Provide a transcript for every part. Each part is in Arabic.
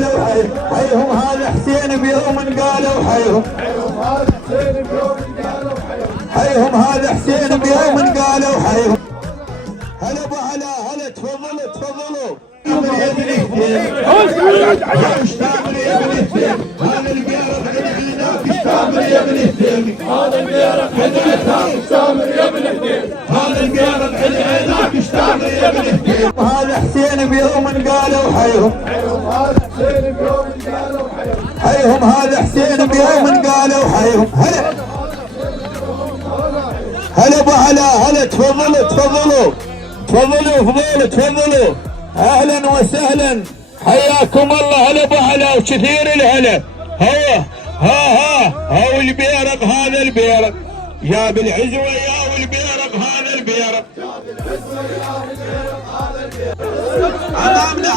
قالوا حيهم هذا حسين بيوم قالوا حيهم هذا حسين بيوم قالوا حيهم. هلا ابو علا هلا تفضلوا تفضلوا. يا ابن حسين اشتامر يا ابن حسين هذا البيرق عندك اشتامر يا ابن حسين هذا البيرق عندك اشتامر يا ابن حسين هذا البيرق عندك اشتامر يا ابن حسين. هذا حسين بيوم قالوا حيهم هذا حسين بيوم قالوا حيهم هذا حسين بيوم قالوا حيهم. هلا ابو علا هلا تفضلوا تفضلوا تفضلوا تفضلوا. اهلا وسهلا حياكم الله. هلا ابو علا وكثير الهلا. هو البيرق هذا البيرق جاب العزوه يا والبيرق هذا البيرق امامنا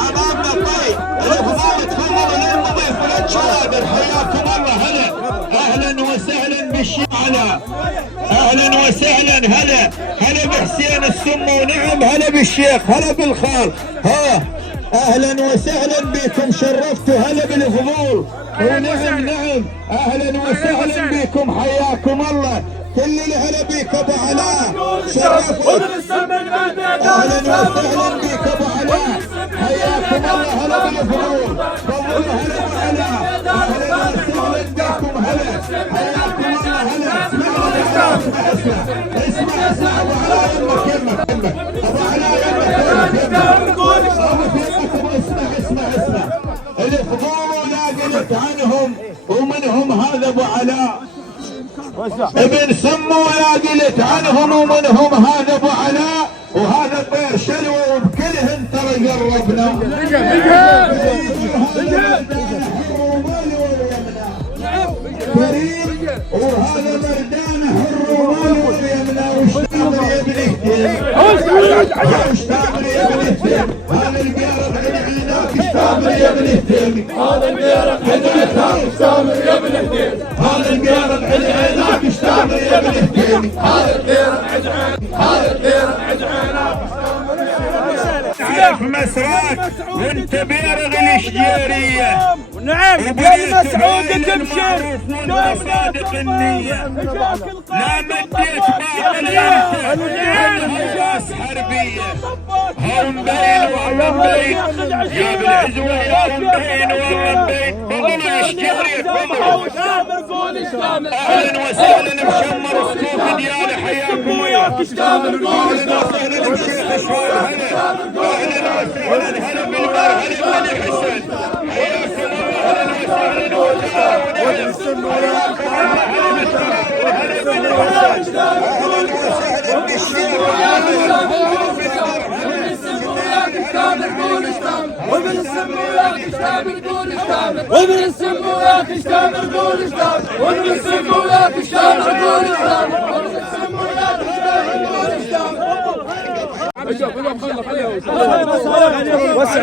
طيب الفضول تفضلوا للمضيف والشوادر حياكم الله. هلا اهلا وسهلا بالشعلة اهلا وسهلا. هلا بحسين السمه ونعم. هلا بالشيخ هلا بالخال. اهلا وسهلا بكم شرفتوا. هلا بالفضول ونعم نعم اهلا وسهلا بكم حياكم الله. كل الهلا بك ابو علاء شرفتوا. اهلا وسهلا بك ابو علاء حياكم الله. هلا بالفضول تفضلوا. هلا ابو علاء اهلا وسهلا بكم. هلا حياكم الله. هلا اسمع ابو علاء يمك ابو علاء اسمع الفضول لا قلت عنهم ومنهم هذا ابو علاء ابن سمو لا قلت عنهم ومنهم هذا ابو علاء وهذا الطير شلوه وبكلهن ترى قربنا. كريم وهذا مردانه حر ومال واليمنى واشتامر يا ابن اشتامر يا ابن هذا البيرق عندك اشتامر يا ابن هذا البيرق عندك اشتامر يا ابن هذا البيرق عندك اشتامر يا ابن هذا البيرق عندك مسراك وانت بيرغ الاشجيريه. نعم يا مسعود تبشر دوم صادق النية لا مديت باطل راس حربية. هون بين والله بين يا بالعزوة يا بين والله بين. فضلوا الاشجيريه اهلا وسهلا مشمر سكوك ديالي حياكم وياك اشتامر قول اهلا وسهلا هلا بالبر هلا بني حسن حياكم ومن السمويات اشتامر قول اشتامر ومن السمويات اشتامر قول اشتامر ومن السمويات اشتامر قول اشتامر ومن السمويات اشتامر قول اشتامر. وسع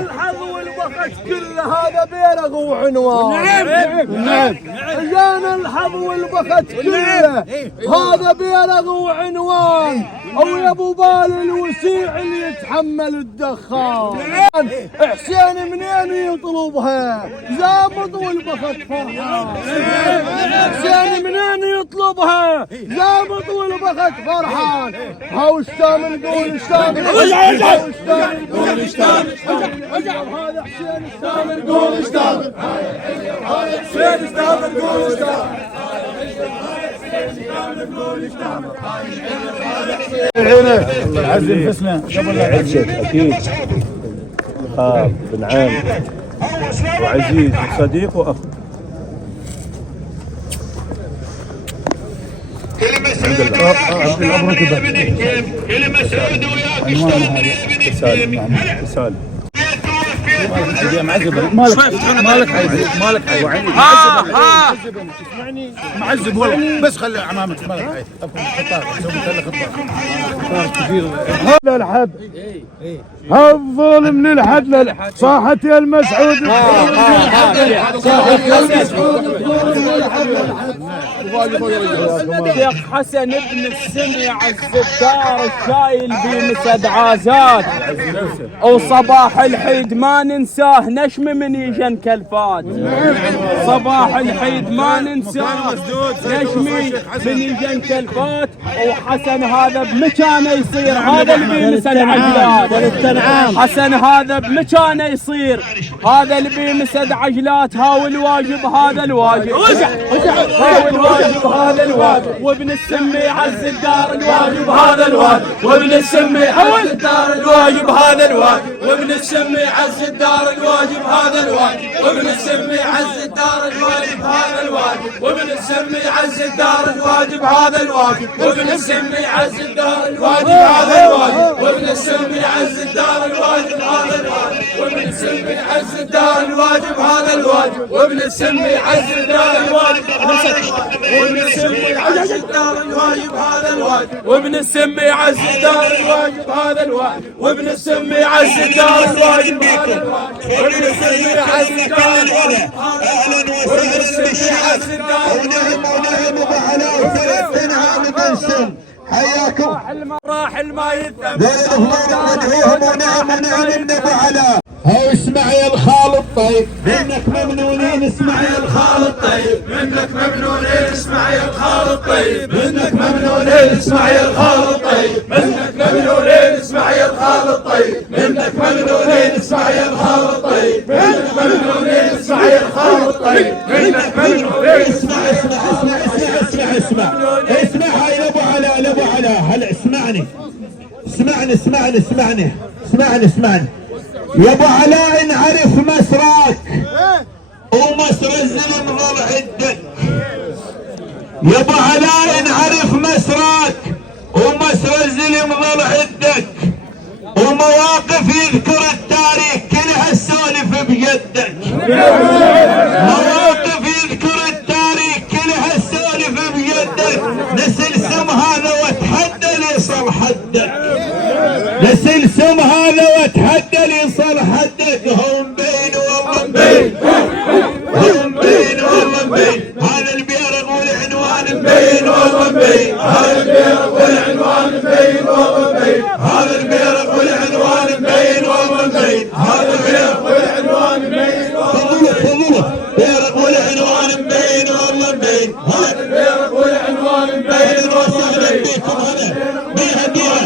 الحظ والوقت كل هذا بيرغ وعنوان. نعم جانا الحظ والوقت كله هذا بيرغ وعنوان. او يا ابو بال الوسيع اللي يتحمل الدخان. حسين منين يطلبها زامط والبخت فرحان. حسين منين يطلبها زامط والبخت فرحان. هاو اشتامر قول اشتامر هاو اشتامر قول اشتامر هذا حسين اشتامر قول اشتامر هذا حسين اشتامر قول اشتامر الله يعز نفسنا قبل لا يعزك اكيد. بن عام وعزيز وصديق واخ. كلمة سعود وياك اشتامر يا ابن حكيم. كلمة سعود وياك اشتامر يا ابن حكيم. اتصال مالك عيب تسمعني معذب والله بس خلي امامك مالك عيب خطار سوي لك خطار كثير هذا الحب الظلم للحد صاحت يا المسعود. الشيخ حسن بن السميع الزدار الشايل بمسد عازات، وصباح الحيد ما ننساه نشم من يجن كلفات. صباح الحيد ما ننساه نشمي من يجن كلفات، وحسن هذا بمكانه يصير هذا اللي بيمسد عجلات. حسن هذا بمكانه يصير هذا اللي بيمسد عجلات. هاو الواجب هذا الواجب، هاو الواجب هذا الواجب، وابن السمي عز الدار الواجب هذا الواجب، وابن السمي عز الدار الواجب هذا الواجب، وابن السمي عز الدار الواجب هذا الواجب، وابن السمي عز الدار الواجب هذا الواجب، وابن السمي عز الدار الواجب هذا الواجب، وابن السمي عز الدار الواجب هذا الواجب، وابن السمي عز الدار الواجب هذا الواجب، وابن السمي عز الدار الواجب هذا الواجب، وابن السمي عز الدار الواجب هذا الواجب، وابن السمي عز الدار الواجب هذا الواجب، وابن السمي عز الدار الواجب هذا الواجب، وابن السمي عز الدار الواجب هذا الواجب، وابن السمي عز الدار الواجب اهلا وسهلا بالشعب ونعم ابو علاء وثلاث عام بنسم. حياكم المراحل ما يذنب ذول الله ندعوهم ونعم من ابو علاء. هاو اسمع يا الخال الطيب منك ممنونين، اسمع يا الخال الطيب منك ممنونين، اسمع يا الخال الطيب منك ممنونين، اسمع يا الخال الطيب منك ممنونين، اسمع يا الخال الطيب منك ممنونين، اسمع يا الخال الطيب منك ممنونين، اسمع يا الخال الطيب منك ممنونين. اسمع اسمع اسمع اسمع اسمع اسمع اسمع هاي ابو علاء لابو علاء. هلا اسمعني اسمعني اسمعني اسمعني اسمعني اسمعني يا ابو علاء، نعرف مسراك ومسر الزلم ظل عندك. يا ابو علاء نعرف مسراك ومسر الزلم ظل عندك، ومواقف يذكر التاريخ كلها السولف بيدك. مواقف يذكر التاريخ كلها السولف بيدك. نسل سم هذا وتحدى ليصل حدك، نسل سم هذا وتحدى ليصل حدك. هم بين والله مبين، هم بين والله مبين، هذا البيرق والعنوان مبين والله مبين، هذا البيرق والعنوان مبين والله مبين، هذا البيرق والعنوان مبين والله مبين، هذا البيرق والعنوان مبين والله مبين، بيرق والعنوان مبين والله مبين، هذا البيرق والعنوان مبين والله مبين. بيها بيها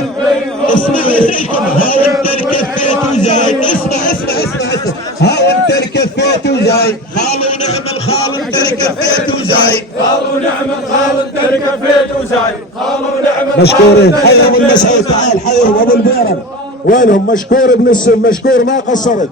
اسمع اسمعكم. هاو انت الكفيت وزايد، اسمع اسمع اسمع اسمع. هاو انت الكفيت وزايد، خال ونعم الخال انت الكفيت وزايد، خال ونعم الخال انت الكفيت وزايد، خال ونعم. مشكورين. حي ابو المسعود، تعال حيهم ابو البيرم، وينهم؟ مشكور ابن السم، مشكور ما قصرت.